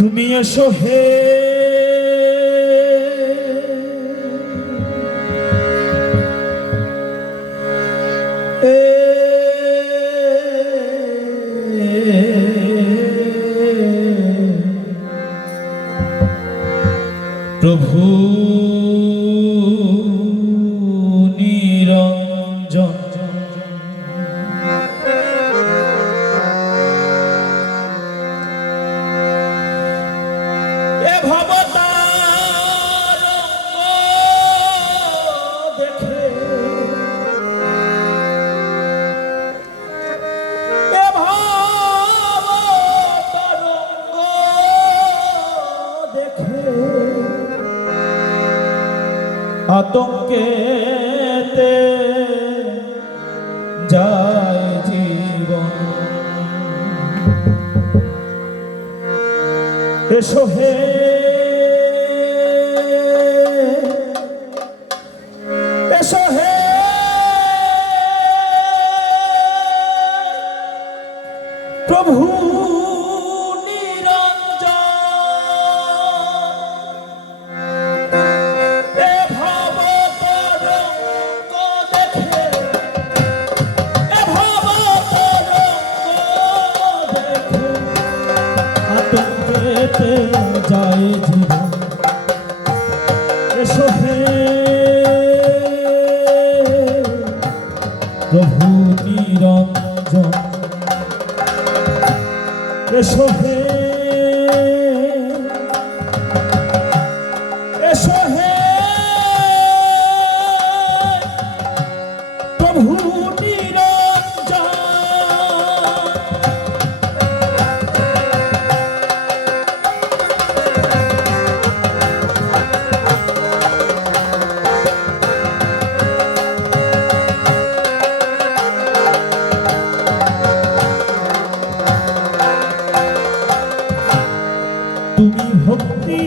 তুমি এসো হে প্রভু নিরঞ্জন এ ভবতার দেখে এ ভবতার দেখে আতঙ্কেতে যায় জীবন। এসো হে এসো হে প্রভু যায় জীবন। এসো হে প্রভু নিরঞ্জন এসো হে এসো হে প্রভু তুমি ভক্তি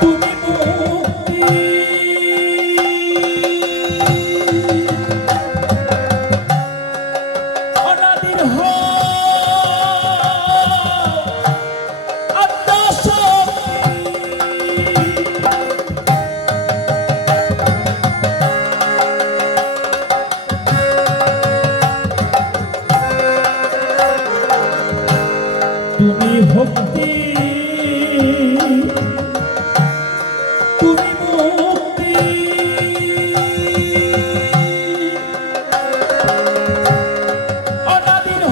তুমি মুক্তি অনাদির তুমি ভক্তি তুমি মুক্তি অনাদির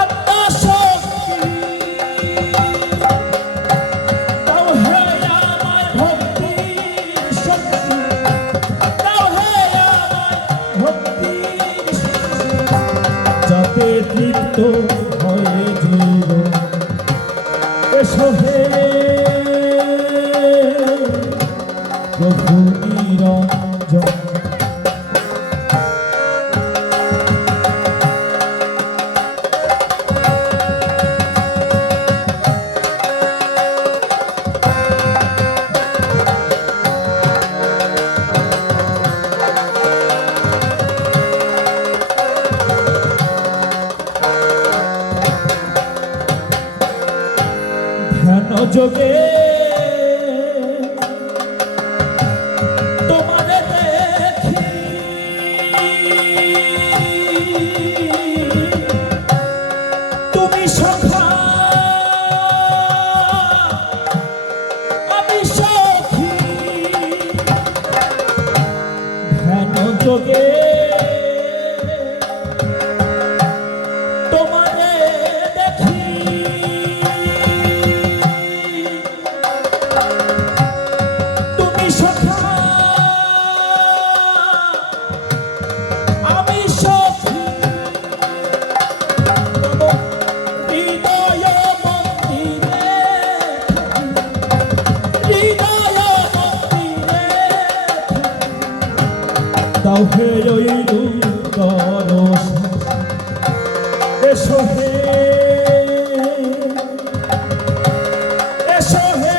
আত্মশক্তি দাও হে আমায় ভক্তির শক্তি দাও হে আমায় ভক্তির যাতে তৃপ্ত হয়ে জীবন। এসো হে প্রভু নিরঞ্জন যোগে তোমারে দেখি তুমি সখা আমি সখী ধ্যান যোগে তোমারে দেখি দাও হে ওই রূপরস এসো হে এসো হে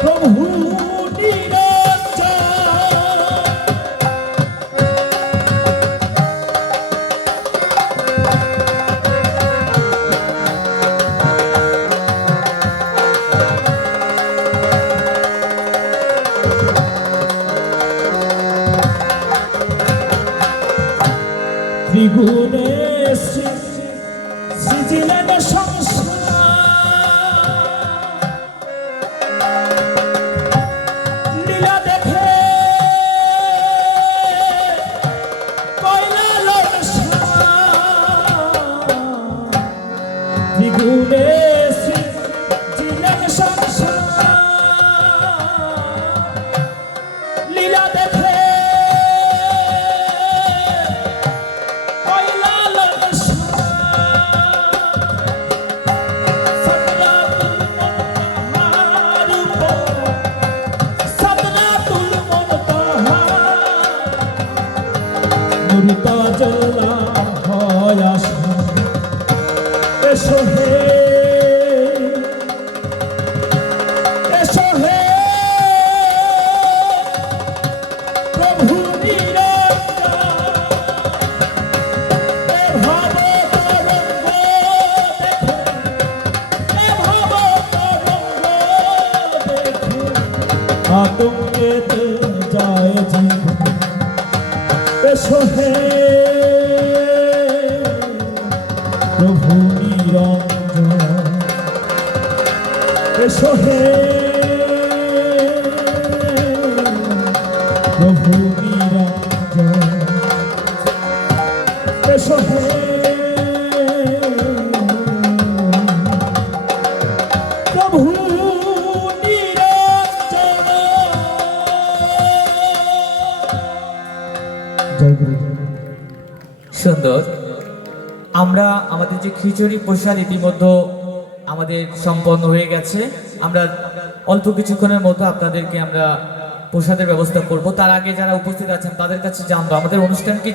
প্রভু নিরঞ্জন দ্বিগুণে সৃজিলেন সংসার লীলা দেখে কইলালন দ্বিগুণে সৃজিলেন সংসার লীলা দেখে মুরিতা জলা হয় আশা এসো হে এসো হে প্রভু নিরঞ্জন এ ভাব তরঙ্গ দেখো এ ভাব তরঙ্গ দেখো আতঙ্কেতে যায় জীবন এসো হে প্রভু নিরঞ্জন এসো হে প্রভু নিরঞ্জন এসো হে প্রভু সুন্দর। আমরা আমাদের যে খিচুড়ি প্রসাদ ইতিমধ্যে আমাদের সম্পন্ন হয়ে গেছে। আমরা অল্প কিছুক্ষণের মধ্যে আপনাদেরকে আমরা প্রসাদের ব্যবস্থা করব। তার আগে যারা উপস্থিত আছেন তাদের কাছে জানবো আমাদের অনুষ্ঠান কি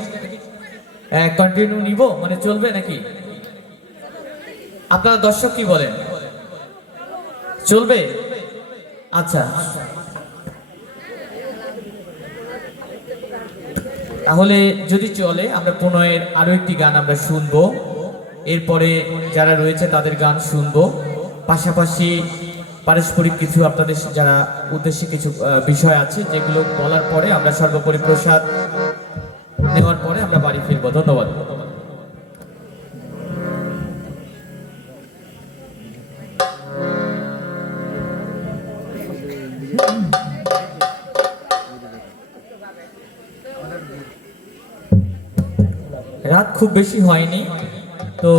কন্টিনিউ নিব, মানে চলবে নাকি? আপনারা দর্শক কি বলেন, চলবে? আচ্ছা, তাহলে যদি চলে আমরা প্রণয়ের আরো একটি গান আমরা শুনবো, এরপরে যারা রয়েছে তাদের গান শুনবো, পাশাপাশি পারস্পরিক কিছু আপনাদের যারা উদ্দেশ্যে কিছু বিষয় আছে যেগুলো বলার পরে আমরা সর্বোপরি প্রসাদ নেওয়ার পরে আমরা বাড়ি ফিরবো। ধন্যবাদ। রাত খুব বেশি হয়নি, তো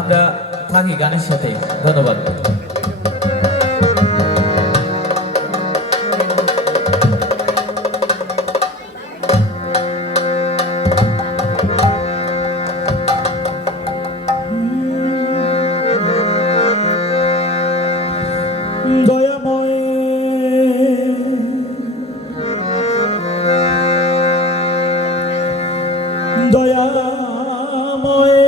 আমরা থাকি গানের সাথে। ধন্যবাদ। দয়াময় দয়াময়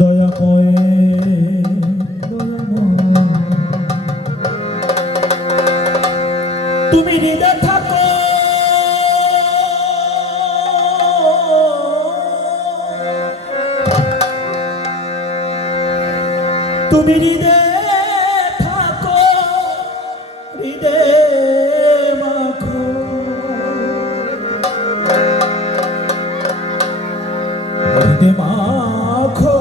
দয়াময় তুমি হৃদয় থাকো তুমি হৃদয়ে থাকো হৃদয়ে মাখো হৃদয়ে মাখো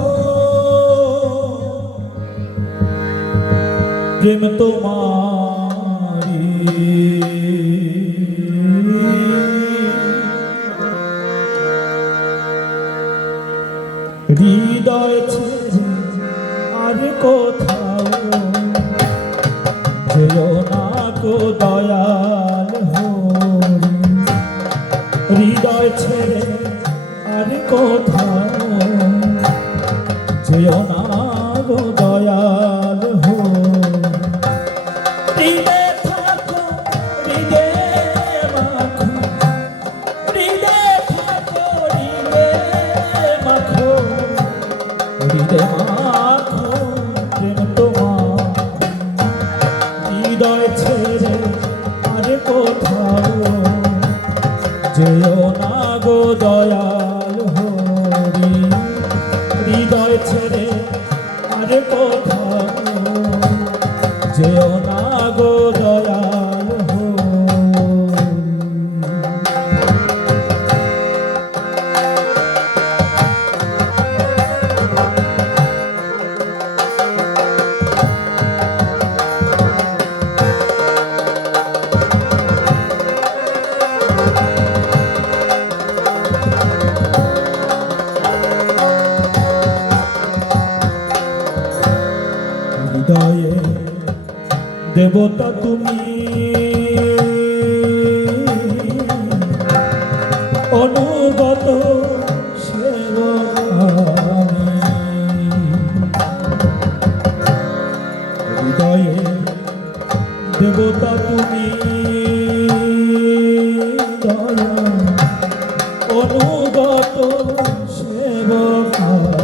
প্রেম তোমারি হৃদয় ছেড়ে আর কোথাও যেও না গো দয়াল হরি, হৃদয় ছেড়ে আর কোথাও যেও না গো দয়াল হরি। হৃদয়ে থাকো হৃদয়ে মাখো হৃদয়ে থাকো হৃদয়ে মাখো হৃদয়ে মাখো প্রেম তোমার হৃদয় ছেড়ে আর কোথাও যেও না গো দয়াল হরি, হৃদয় ছেড়ে আর হৃদয়ে দেবতা তুমি, অনুগত সেবক আমি। হৃদয়ে দেবতা তুমি, দয়া অনুগত সেবক আমি।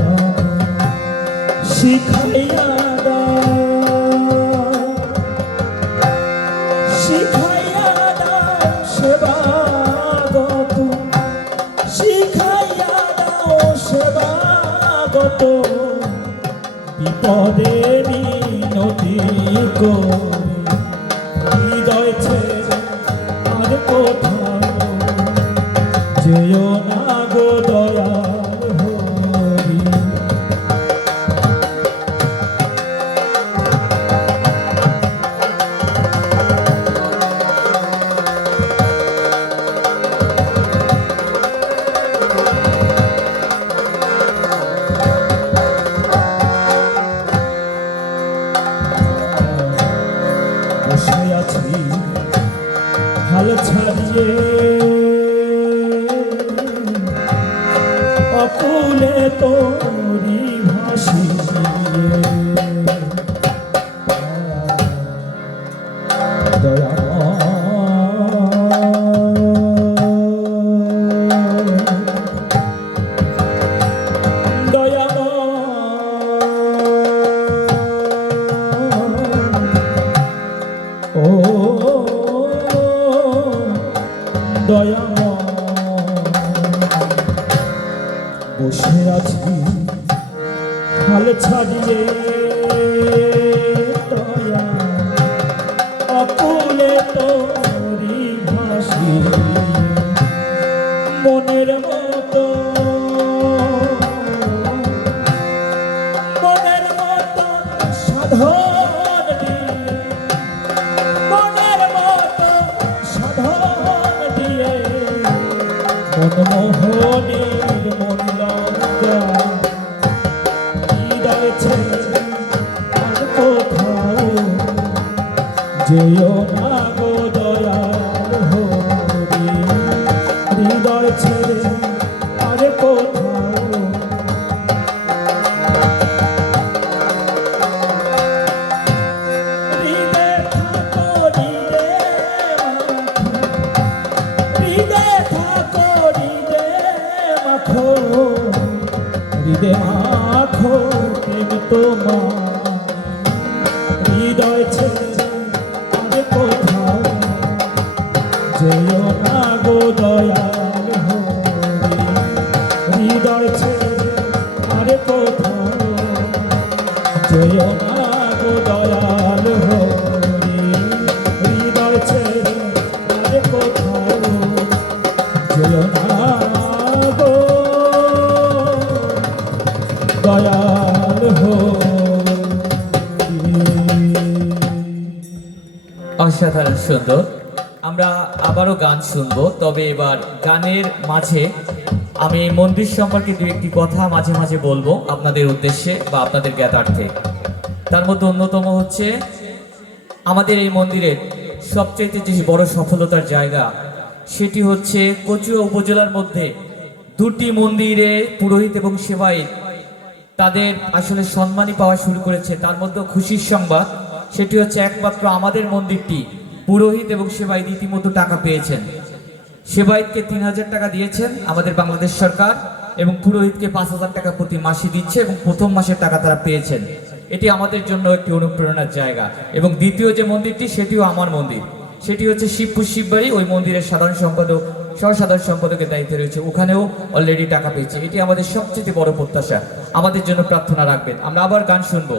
শিখাইয়া দাও, শিখাইয়া দাও সেবাগত, শিখাইয়া দাও সেবাগত, বিপদে মিনতি করি হৃদয় ছেড়ে আর কোথাও যেও না গো দয়াল হরি। বসে আছি হাল ছাড়িয়ে অকুলে তোরি ভাসিয়ে, ও দয়াময় বসে আছি হাল ছাড়িয়ে, দয়া অকুলে তোরি ভাসিয়ে, মনের মতো মনের মতো সাধন দিয়ে, মনের মতো সাধন দিয়ে, মনমোহনীর মন লঙ্কা হৃদয় ছেড়ে আর কোথাও যেও না গো দয়াল হরি। হৃদয় ছেড়ে আর কোথাও হৃদে থাকো, হৃদে থাকো, হৃদে মাখো, হৃদে মাখো প্রেম তোমার। হৃদয় ছেড়ে আর কোথাও যেও না গো দয়াল হরি। হৃদয় ছেড়ে আর কোথাও যেও না গো দয়াল হরি। হৃদয় ছেড়ে আর কোথাও যেও না গো দয়াল হরি। অসাধারণ সুন্দর। আমরা আবারও গান শুনবো, তবে এবার গানের মাঝে আমি মন্দির সম্পর্কে দু একটি কথা মাঝে মাঝে বলবো আপনাদের উদ্দেশ্যে বা আপনাদের জ্ঞাতার্থে। তার মধ্যে অন্যতম হচ্ছে আমাদের এই মন্দিরের সবচেয়ে যে বড় সফলতার জায়গা, সেটি হচ্ছে কচুয়া উপজেলার মধ্যে দুটি মন্দিরে পুরোহিত এবং সেবায়িত তাদের আসলে সম্মানী পাওয়া শুরু করেছে। তার মধ্যে খুশির সংবাদ, সেটি হচ্ছে একমাত্র আমাদের মন্দিরটি পুরোহিত এবং সেবায়িত ইতিমধ্যে টাকা পেয়েছেন। সেবায়িতকে ৩,০০০ টাকা দিয়েছেন আমাদের বাংলাদেশ সরকার, এবং পুরোহিতকে ৫,০০০ টাকা প্রতি মাসে দিচ্ছে, এবং প্রথম মাসের টাকা তারা পেয়েছেন। এটি আমাদের জন্য একটি অনুপ্রেরণার জায়গা। এবং দ্বিতীয় যে মন্দিরটি, সেটিও আমার মন্দির, সেটি হচ্ছে শিবপুর শিববাড়ি। ওই মন্দিরের সাধারণ সম্পাদক, সহসাধারণ সম্পাদকের দায়িত্বে রয়েছে, ওখানেও অলরেডি টাকা পেয়েছে। এটি আমাদের সবচেয়ে বড় প্রত্যাশা। আমাদের জন্য প্রার্থনা রাখবেন। আমরা আবার গান শুনবো।